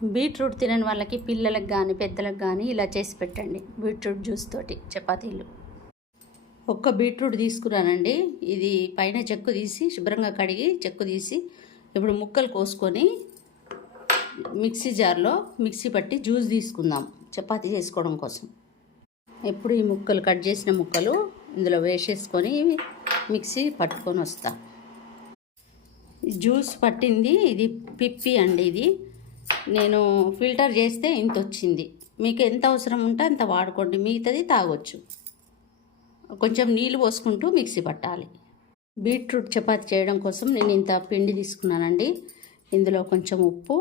Beetroot తినని వాళ్ళకి, పిల్లలకు కానీ పెద్దలకు కానీ ఇలా చేసి పెట్టండి. బీట్రూట్ జ్యూస్ తోటి చపాతీలు. ఒక్క బీట్రూట్ తీసుకురానండి. ఇది పైన చెక్కు తీసి శుభ్రంగా కడిగి చెక్కు తీసి ఇప్పుడు ముక్కలు కోసుకొని మిక్సీ జార్లో మిక్సీ పట్టి జ్యూస్ తీసుకుందాం చపాతీ చేసుకోవడం కోసం. ఇప్పుడు ఈ ముక్కలు కట్ చేసిన ముక్కలు ఇందులో వేసేసుకొని మిక్సీ పట్టుకొని వస్తా. జ్యూస్ పట్టింది ఇది పిప్పి అండి. ఇది నేను ఫిల్టర్ చేస్తే ఇంత వచ్చింది. మీకు ఎంత అవసరం ఉంటే అంత వాడుకోండి, మిగతాది తాగొచ్చు. కొంచెం నీళ్ళు పోసుకుంటూ మిక్సీ పట్టాలి. బీట్రూట్ చపాతీ చేయడం కోసం నేను ఇంత పిండి తీసుకున్నానండి. ఇందులో కొంచెం ఉప్పు,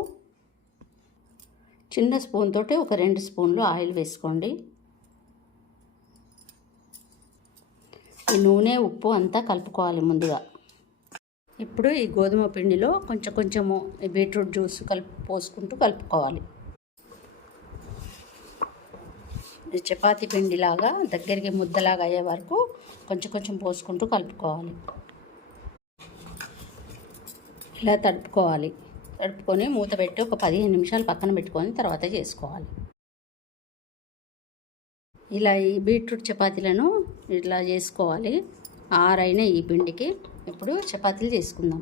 చిన్న స్పూన్ తోటి ఒక 2 స్పూన్లు ఆయిల్ వేసుకోండి. ఈ నూనె ఉప్పు అంతా కలుపుకోవాలి ముందుగా. ఇప్పుడు ఈ గోధుమ పిండిలో కొంచెము బీట్రూట్ జ్యూస్ పోసుకుంటూ కలుపుకోవాలి. చపాతీ పిండిలాగా దగ్గరికి ముద్దలాగా అయ్యే వరకు కొంచెం పోసుకుంటూ కలుపుకోవాలి. ఇలా తడుపుకొని మూత పెట్టి ఒక 15 నిమిషాలు పక్కన పెట్టుకొని తర్వాత చేసుకోవాలి. ఇలా ఈ బీట్రూట్ చపాతీలను ఇట్లా చేసుకోవాలి. ఆరైన ఈ పిండికి ఇప్పుడు చపాతీలు చేసుకుందాం.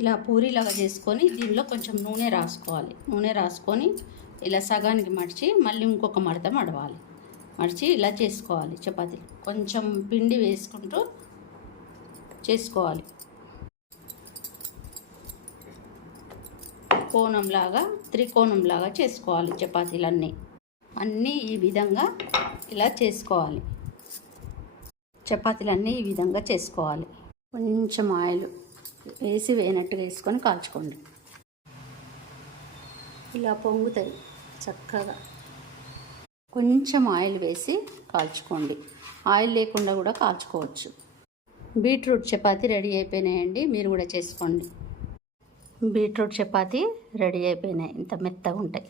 ఇలా పూరీలాగా చేసుకొని దీనిలో కొంచెం నూనె రాసుకోవాలి. నూనె రాసుకొని ఇలా సగానికి మడిచి మళ్ళీ ఇంకొక మడత మడిచి ఇలా చేసుకోవాలి చపాతీలు. కొంచెం పిండి వేసుకుంటూ చేసుకోవాలి. త్రికోణంలాగా చేసుకోవాలి చపాతీలన్నీ. అన్నీ ఈ విధంగా ఇలా చేసుకోవాలి. చపాతీలన్నీ ఈ విధంగా చేసుకోవాలి. కొంచెం ఆయిల్ వేసి వేయనట్టుగా వేసుకొని కాల్చుకోండి. ఇలా పొంగుతాయి చక్కగా. కొంచెం ఆయిల్ వేసి కాల్చుకోండి. ఆయిల్ లేకుండా కూడా కాల్చుకోవచ్చు. బీట్రూట్ చపాతీ రెడీ అయిపోయినాయండి. మీరు కూడా చేసుకోండి. బీట్రూట్ చపాతీ రెడీ అయిపోయినాయి. ఇంత మెత్తగా ఉంటాయి.